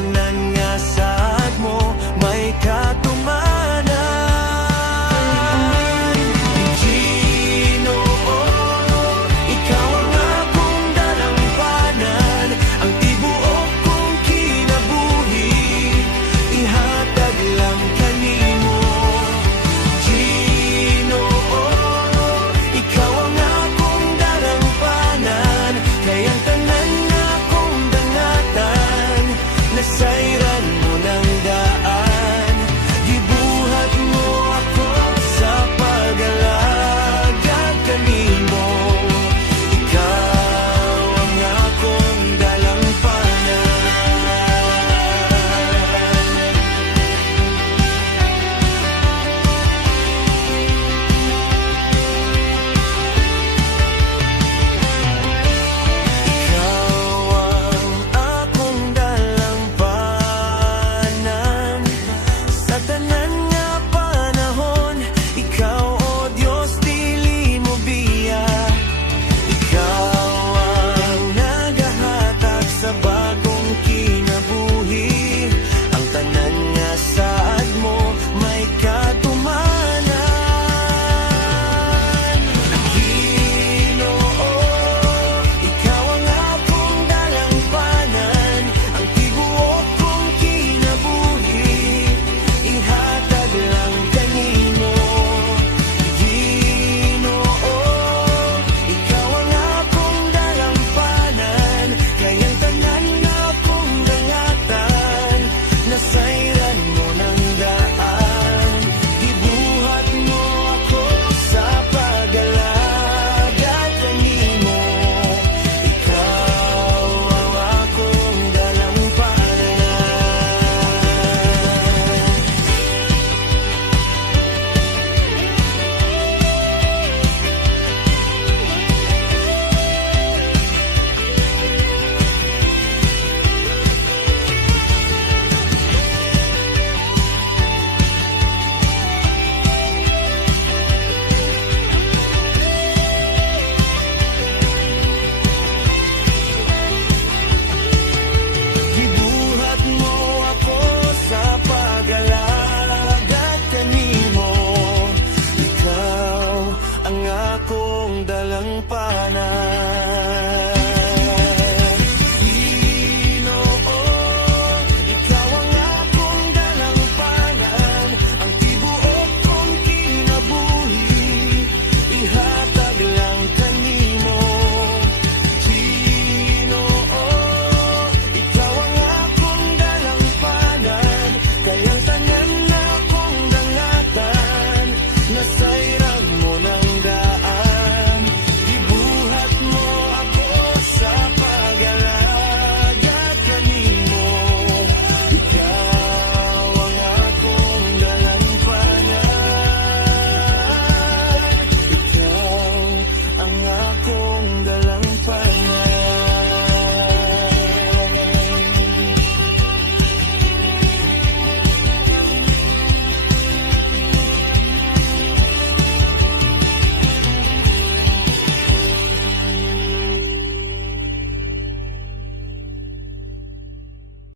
tanan nga saad mo may katumanan. Ginoo, ikaw ang akong dalampanan, ang tibuok kong kinabuhi ihatag lang kanimo. Ginoo, ikaw ang akong dalampanan, kaya ang tanan nga akong dangatan nasayran mo ng daan. Gibuhat mo ako sa pag-alagad kanimo. Ikaw ang akong dalampanan. Ikaw ang akong dalampanan sa tanan nga panahon. Ikaw, O Diyos, dili mo biya. Ikaw ang nagahatag sa bagong kinabuhi. Ang tanan nga saad mo may katumanan. Ginoo, ikaw ang akong dalampanan, ang tibuok kong kinabuhi ihatag lang kanimo. Ginoo, ikaw ang akong dalampanan, kaya ang tanan nga akong dangatan nasayran mo ng daan. Ibuhat mo ako sa pag-alagad kanimo. Ikaw ang akong dalampanan.